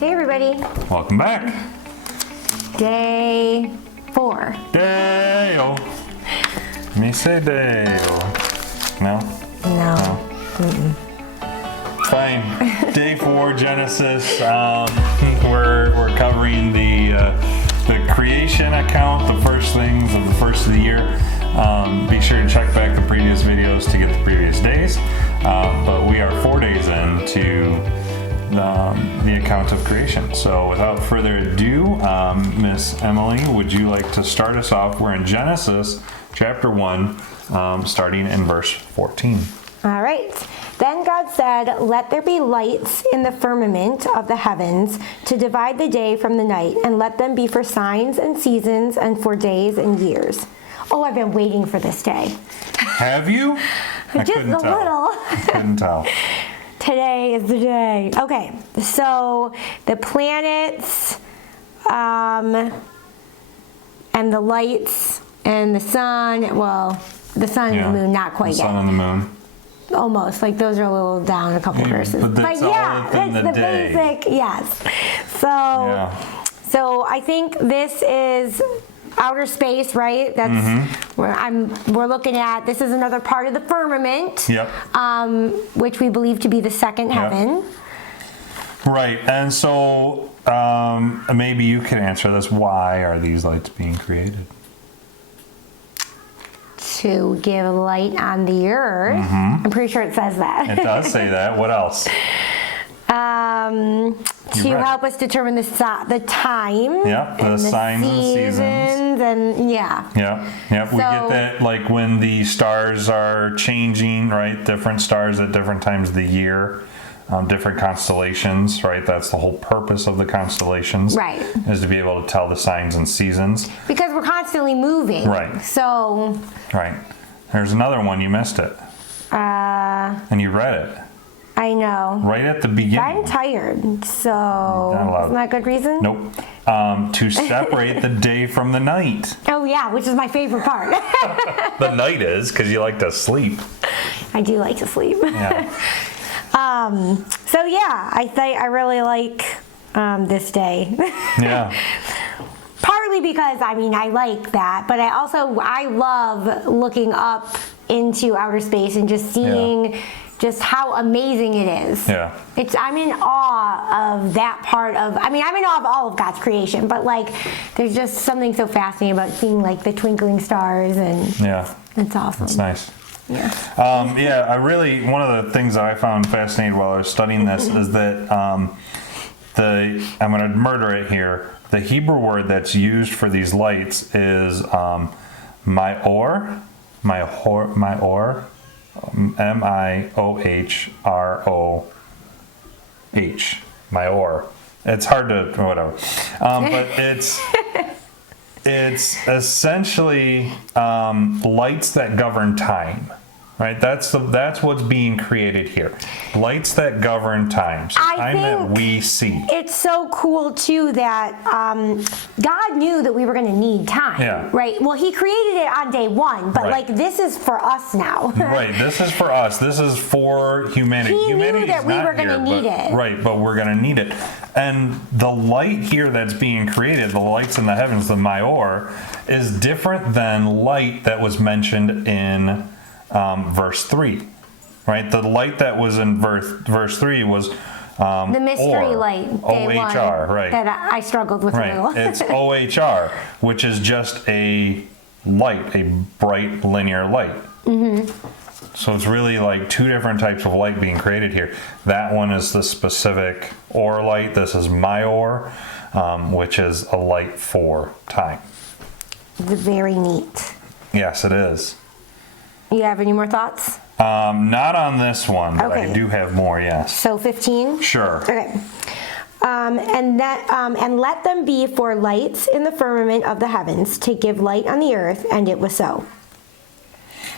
Hey everybody. Welcome back. Day 4. Day-o. Me say day-o. No? No. Mm-mm. Fine. Day 4, Genesis. We're covering the creation account, the first things of the first of the year. Be sure to check back the previous videos to get the previous days. But we are 4 days into the account of creation. So without further ado, Miss Emily, would you like to start us off? We're in Genesis chapter 1, starting in verse 14. All right. Then God said, "Let there be lights in the firmament of the heavens to divide the day from the night, and let them be for signs and seasons and for days and years." Oh, I've been waiting for this day. Have you? Just a little. Couldn't tell. Today is the day. Okay, so the planets, and the lights, and the sun. Well, the sun and the moon, not quite yet. The sun and the moon. Almost, like those are a little down a couple verses. But that's yeah, all within it's the the day. basic, yes. So I think this is outer space, right? That's we're looking at. This is another part of the firmament, which we believe to be the second heaven. Right, and so maybe you can answer this. Why are these lights being created? To give light on the earth. I'm pretty sure it says that. It does say that. What else? To help us determine the time. Yeah, the signs and seasons. And yeah. We get that like when the stars are changing, right? Different stars at different times of the year. Different constellations, right? That's the whole purpose of the constellations. Right. Is to be able to tell the signs and seasons. Because we're constantly moving. Right. So. Right. There's another one, you missed it. And you read it. I know. Right at the beginning. I'm tired, so isn't that a good reason? Nope. To separate the day from the night. Oh yeah, which is my favorite part. The night is, because you like to sleep. I do like to sleep. Yeah. So yeah, I really like this day. Yeah. Partly because I like that, but I love looking up into outer space and just seeing just how amazing it is. Yeah. I'm in awe of that part of. I'm in awe of all of God's creation, but like, there's just something so fascinating about seeing like the twinkling stars and. Yeah. It's awesome. It's nice. Yeah. One of the things that I found fascinating while I was studying this is that I'm going to murder it here. The Hebrew word that's used for these lights is Miohr, Miohroh, Miohr. It's hard to whatever, but it's essentially lights that govern time. Right, that's what's being created here. Lights that govern time, so time that we see. It's so cool too that God knew that we were going to need time. Yeah. Right. Well, He created it on day 1, but like this is for us now. Right. This is for us. This is for humanity. He knew that we were going to need it. Right, but we're going to need it. And the light here that's being created, the lights in the heavens, the Miohr, is different than light that was mentioned in. Verse 3, right? The light that was in verse 3 was the mystery light, day OHR, 1, right? That I struggled with a little. It's OHR, which is just a light, a bright linear light. So it's really like 2 different types of light being created here. That one is the specific or light. This is Miohr, which is a light for time. Very neat. Yes, it is. You have any more thoughts? Not on this one, but I do have more, yes. So 15? Sure. Okay. And let them be for lights in the firmament of the heavens to give light on the earth, and it was so.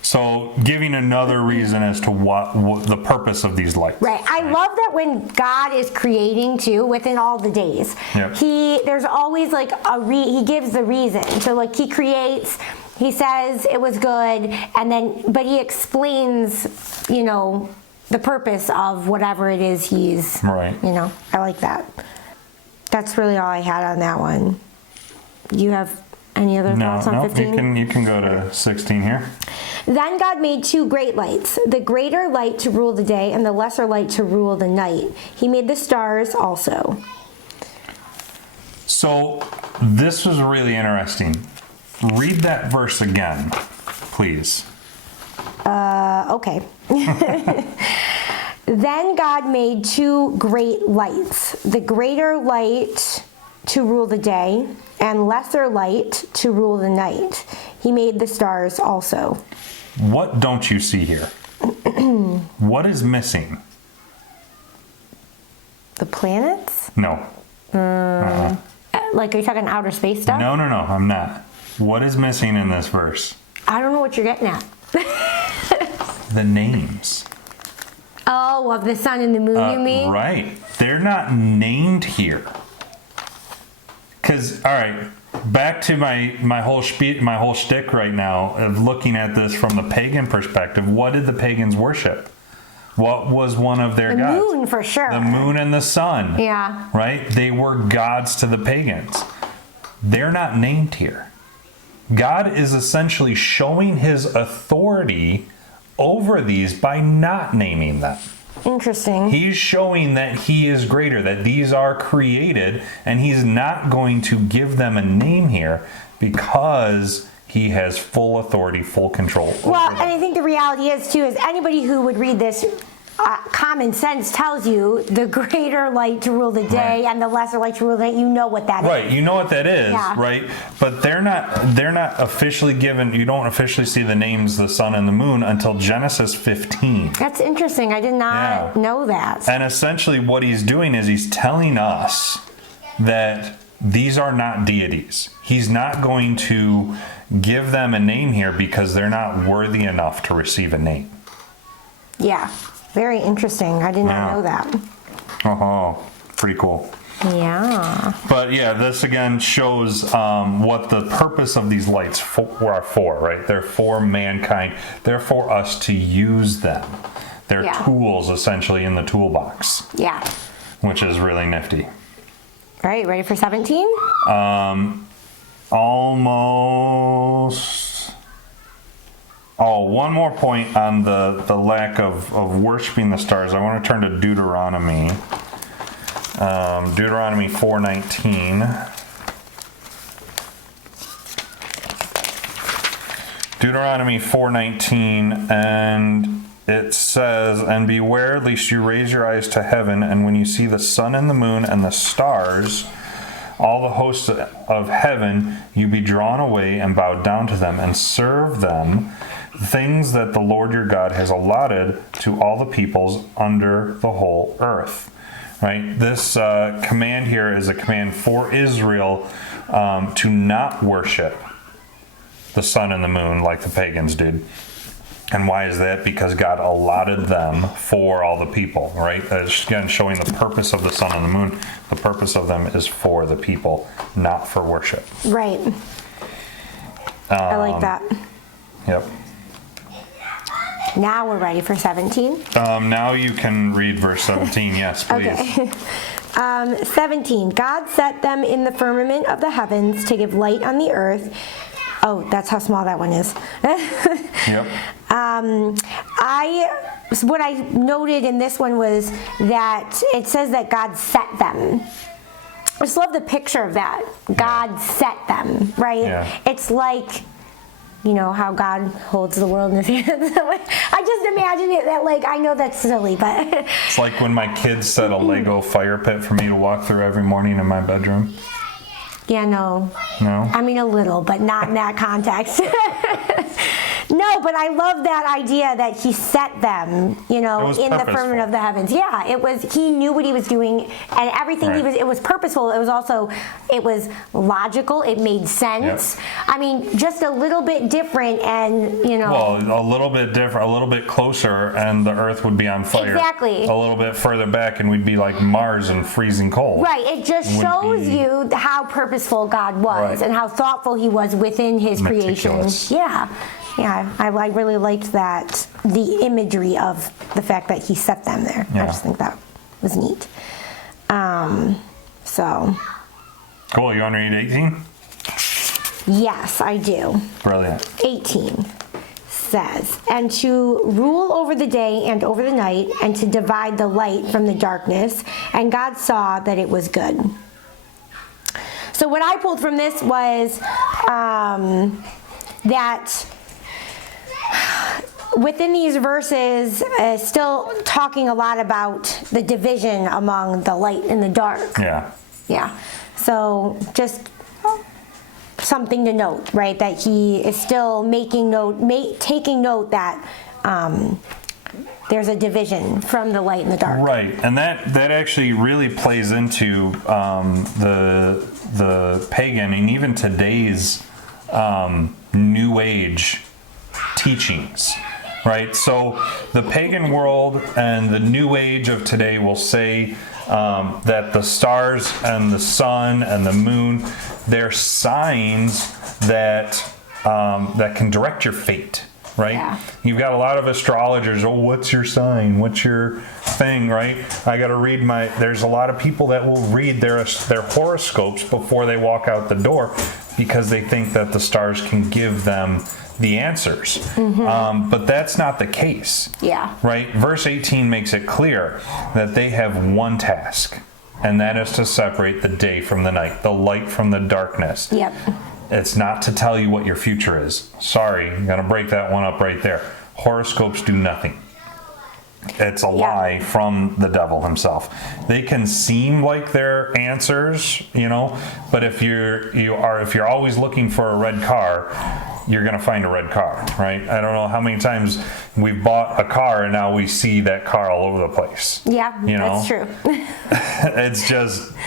So giving another reason as to what the purpose of these lights. Right. I love that when God is creating too, within all the days, there's always like he gives the reason. So like he creates, he says it was good, and then, but he explains, the purpose of whatever it is he's, right. I like that. That's really all I had on that one. Do you have any other thoughts on 15? You can go to 16 here. Then God made 2 great lights, the greater light to rule the day and the lesser light to rule the night. He made the stars also. So this was really interesting. Read that verse again, please. Okay. Then God made 2 great lights, the greater light to rule the day and lesser light to rule the night. He made the stars also. What don't you see here? What is missing? The planets? No. Like, are you talking outer space stuff? No, I'm not. What is missing in this verse? I don't know what you're getting at. The names. Oh, of the sun and the moon, you mean? Right. They're not named here. Because, all right, back to my whole shtick right now of looking at this from the pagan perspective. What did the pagans worship? What was one of their gods? The moon, for sure. The moon and the sun. Yeah. Right? They were gods to the pagans. They're not named here. God is essentially showing his authority over these by not naming them. Interesting. He's showing that he is greater, that these are created, and he's not going to give them a name here because he has full authority, full control over Well, them. and I think the reality is, too, is anybody who would read this, common sense tells you the greater light to rule the day and the lesser light to rule the night. You know what that is. Right, you know what that is, right? But they're not officially given, you don't officially see the names the sun and the moon until Genesis 15. That's interesting. I did not know that. And essentially what he's doing is he's telling us that these are not deities. He's not going to give them a name here because they're not worthy enough to receive a name. Yeah. Very interesting. I did not know that. Oh, pretty cool. Yeah. But yeah, this again shows what the purpose of these lights are for, right? They're for mankind. They're for us to use them. They're tools, essentially, in the toolbox. Yeah. Which is really nifty. All right, ready for 17? Almost. Oh, one more point on the lack of worshiping the stars. I want to turn to Deuteronomy. Deuteronomy 4:19. Deuteronomy 4:19, and it says, "And beware lest you raise your eyes to heaven, and when you see the sun and the moon and the stars, all the hosts of heaven, you be drawn away and bowed down to them and serve them, things that the Lord your God has allotted to all the peoples under the whole earth." Right? This command here is a command for Israel to not worship the sun and the moon like the pagans did. And why is that? Because God allotted them for all the people, right? Again, showing the purpose of the sun and the moon. The purpose of them is for the people, not for worship. Right. I like that. Yep. Now we're ready for 17. Now you can read verse 17. Yes, please. Okay. 17. God set them in the firmament of the heavens to give light on the earth. Oh, that's how small that one is. Yep. What I noted in this one was that it says that God set them. I just love the picture of that. God set them, right? Yeah. It's like, you know, how God holds the world in his hands. I just imagine it that, like, I know that's silly, but. It's like when my kids set a Lego fire pit for me to walk through every morning in my bedroom. Yeah, no. No? I mean, a little, but not in that context. No, but I love that idea that he set them, you know, in the firmament of the heavens. Yeah, it was, he knew what he was doing, and everything it was purposeful. It was also, it was logical. It made sense. Yep. I mean, just a little bit different, and, you know. Well, a little bit different, a little bit closer, and the earth would be on fire. Exactly. A little bit further back, and we'd be like Mars and freezing cold. Right. It just shows you how purposeful God was and how thoughtful he was within his creation. Yeah. Yeah, I really liked that, the imagery of the fact that he set them there. Yeah. I just think that was neat. So, Cool. You want to read 18? yes, I do. Brilliant. 18 says, and to rule over the day and over the night, and to divide the light from the darkness. And God saw that it was good. So what I pulled from this was that within these verses, still talking a lot about the division among the light and the dark. Yeah. Yeah. So just something to note, right? That he is still taking note that there's a division from the light and the dark. Right, and that actually really plays into the pagan and even today's New Age teachings. Right, so the pagan world and the New Age of today will say that the stars and the sun and the moon, they're signs that can direct your fate, right? Yeah. You've got a lot of astrologers, oh, what's your sign? What's your thing, right? I got to read there's a lot of people that will read their horoscopes before they walk out the door because they think that the stars can give them the answers. Mm-hmm. But that's not the case. Yeah. Right? Verse 18 makes it clear that they have one task, and that is to separate the day from the night, the light from the darkness. Yep. It's not to tell you what your future is. Sorry, I'm going to break that one up right there. Horoscopes do nothing. It's a lie from the devil himself. They can seem like they're answers, but if you're always looking for a red car, you're going to find a red car, right? I don't know how many times we've bought a car and now we see that car all over the place. Yeah, that's true.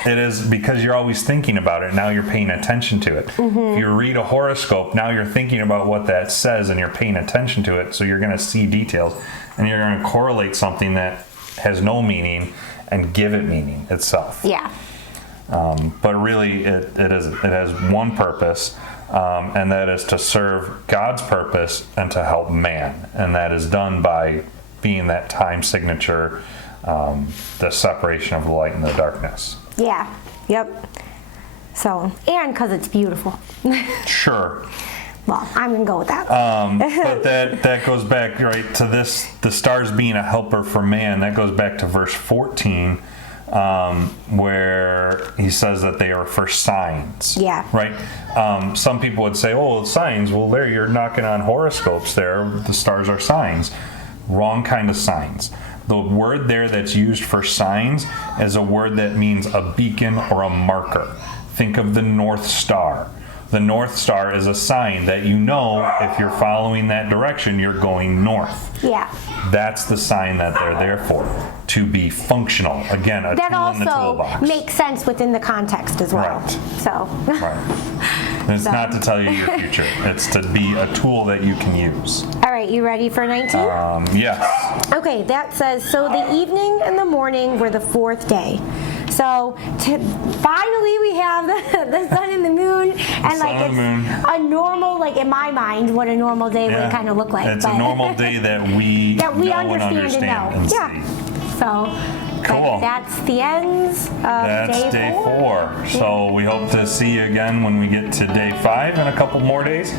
It is because you're always thinking about it. Now you're paying attention to it. Mm-hmm. If you read a horoscope, now you're thinking about what that says and you're paying attention to it. So you're going to see details and you're going to correlate something that has no meaning and give it meaning itself. Yeah. But really, it has one purpose. And that is to serve God's purpose and to help man. And that is done by being that time signature, the separation of the light and the darkness. Yeah. Yep. So, and because it's beautiful. Sure. Well, I'm going to go with that. But that goes back, right, to the stars being a helper for man. That goes back to verse 14. Where he says that they are for signs. Yeah. Right? Some people would say, oh, signs. Well, there you're knocking on horoscopes there. The stars are signs. Wrong kind of signs. The word there that's used for signs is a word that means a beacon or a marker. Think of the North Star. The North Star is a sign that if you're following that direction, you're going north. Yeah. That's the sign that they're there for, to be functional. Again, a that tool in the toolbox. also makes sense within the context as well. Right. So. Right. And it's not to tell you your future. It's to be a tool that you can use. All right, you ready for 19? Yes. Okay, that says, so the evening and the morning were the fourth day. So finally we have the sun and the moon, and a normal, like in my mind, what a normal day would kind of look like. It's a normal day that we understand and yeah. see. So cool. That's the ends of day four. So we hope to see you again when we get to day 5 in a couple more days.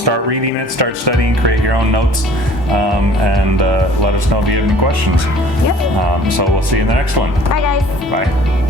Start reading it, start studying, create your own notes, and let us know if you have any questions. Yep. So we'll see you in the next one. Bye, guys. Bye.